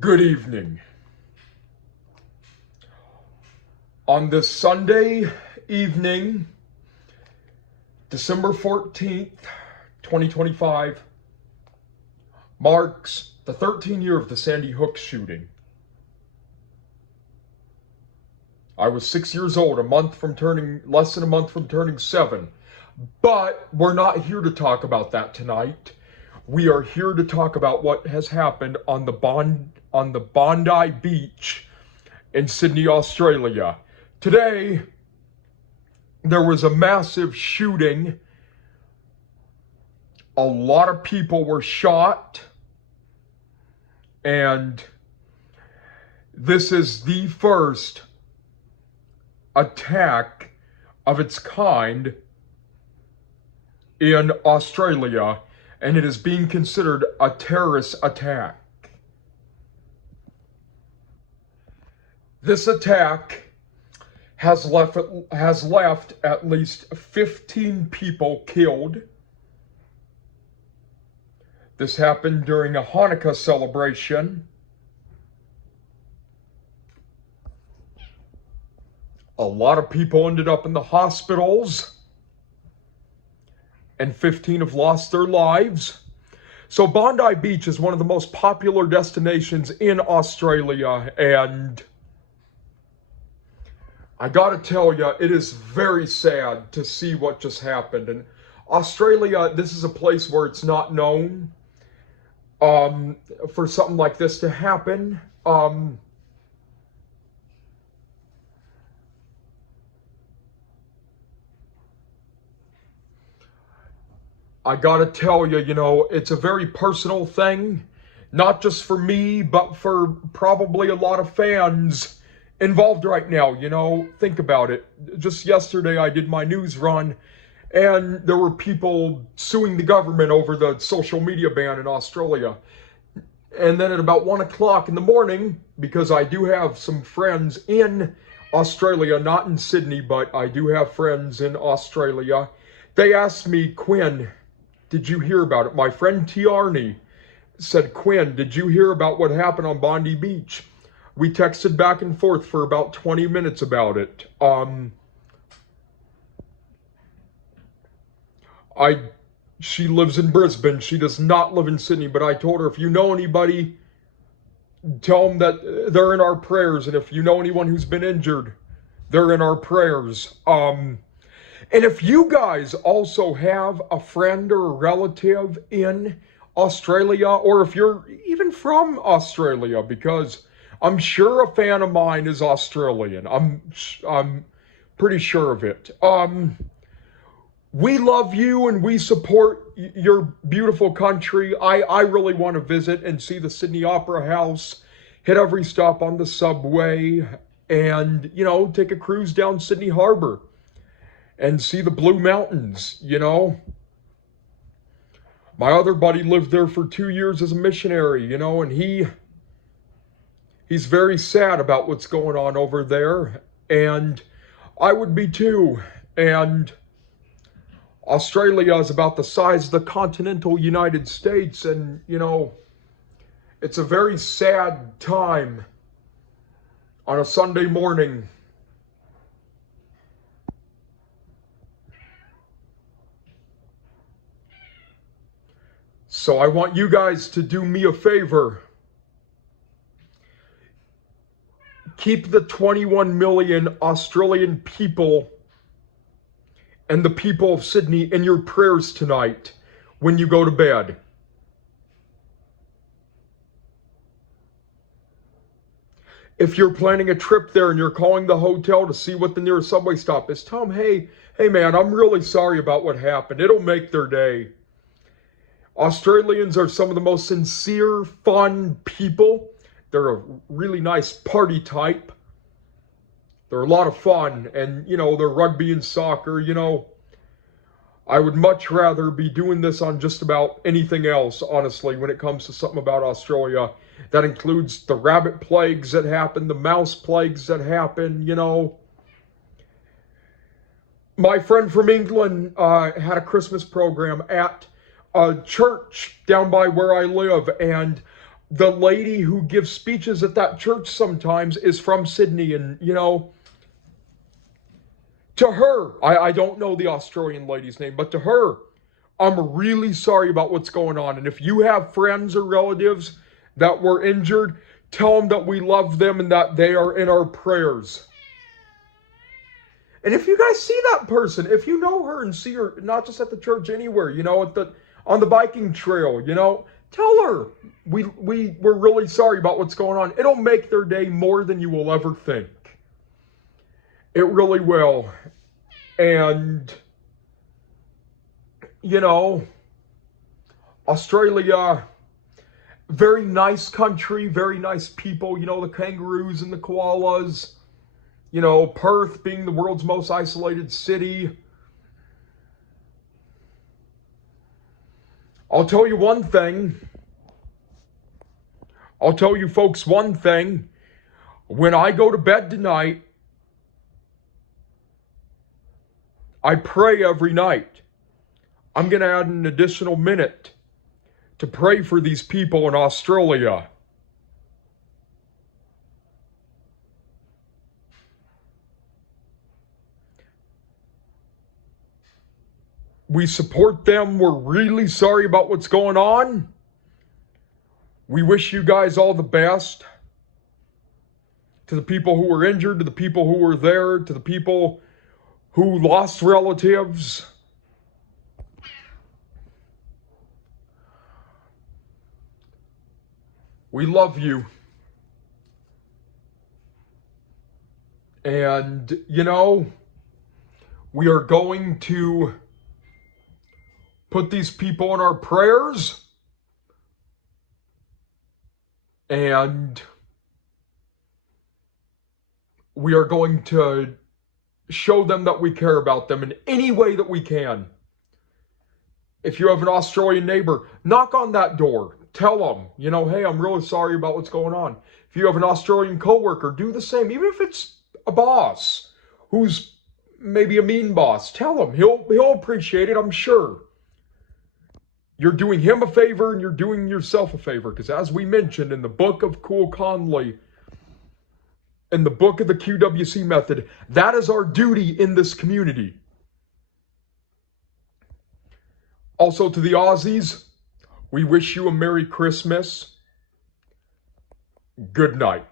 Good evening. On this Sunday evening, December 14th, 2025, marks the 13th year of the Sandy Hook shooting. I was 6 years old, less than a month from turning 7. But we're not here to talk about that tonight. We are here to talk about what has happened on the Bondi Beach in Sydney, Australia. Today, there was a massive shooting. A lot of people were shot. And this is the first attack of its kind in Australia, and it is being considered a terrorist attack. This attack has left at least 15 people killed. This happened during a Hanukkah celebration. A lot of people ended up in the hospitals, and 15 have lost their lives. So Bondi Beach is one of the most popular destinations in Australia, and I gotta tell you, it is very sad to see what just happened. And Australia, this is a place where it's not known for something like this to happen. I gotta tell you, it's a very personal thing, not just for me, but for probably a lot of fans involved right now. Think about it. Just yesterday, I did my news run, and there were people suing the government over the social media ban in Australia. And then at about 1 o'clock in the morning, because I do have some friends in Australia, not in Sydney, but I do have friends in Australia, they asked me, Quinn, did you hear about it? My friend Tiarni said, Quinn, did you hear about what happened on Bondi Beach? We texted back and forth for about 20 minutes about it. She lives in Brisbane. She does not live in Sydney, but I told her, if you know anybody, tell them that they're in our prayers. And if you know anyone who's been injured, they're in our prayers. And if you guys also have a friend or a relative in Australia, or if you're even from Australia, because I'm sure a fan of mine is Australian. I'm pretty sure of it. We love you and we support your beautiful country. I really want to visit and see the Sydney Opera House, hit every stop on the subway, and, take a cruise down Sydney Harbor and see the Blue Mountains, My other buddy lived there for 2 years as a missionary, and he's very sad about what's going on over there, and I would be too. And Australia is about the size of the continental United States, and, it's a very sad time on a Sunday morning. So I want you guys to do me a favor. Keep the 21 million Australian people and the people of Sydney in your prayers tonight when you go to bed. If you're planning a trip there and you're calling the hotel to see what the nearest subway stop is, tell them, hey man, I'm really sorry about what happened. It'll make their day. Australians are some of the most sincere, fun people. They're a really nice party type. They're a lot of fun, and, they're rugby and soccer, I would much rather be doing this on just about anything else, honestly, when it comes to something about Australia. That includes the rabbit plagues that happen, the mouse plagues that happen, My friend from England had a Christmas program at a church down by where I live, and the lady who gives speeches at that church sometimes is from Sydney, and to her, I don't know the Australian lady's name, but to her, I'm really sorry about what's going on. And if you have friends or relatives that were injured, tell them that we love them and that they are in our prayers. And if you guys see that person, if you know her and see her, not just at the church, anywhere, on the biking trail, tell her we're really sorry about what's going on. It'll make their day more than you will ever think. It really will. And, Australia, very nice country, very nice people, the kangaroos and the koalas, Perth being the world's most isolated city. I'll tell you one thing. I'll tell you folks one thing. When I go to bed tonight, I pray every night. I'm going to add an additional minute to pray for these people in Australia. We support them. We're really sorry about what's going on. We wish you guys all the best. To the people who were injured, to the people who were there, to the people who lost relatives. We love you. And, we are going to put these people in our prayers. And we are going to show them that we care about them in any way that we can. If you have an Australian neighbor, knock on that door. Tell them, hey, I'm really sorry about what's going on. If you have an Australian coworker, do the same. Even if it's a boss who's maybe a mean boss, tell him. He'll appreciate it, I'm sure. You're doing him a favor and you're doing yourself a favor. Because as we mentioned in the book of Cool Conley, in the book of the QWC method, that is our duty in this community. Also to the Aussies, we wish you a Merry Christmas. Good night.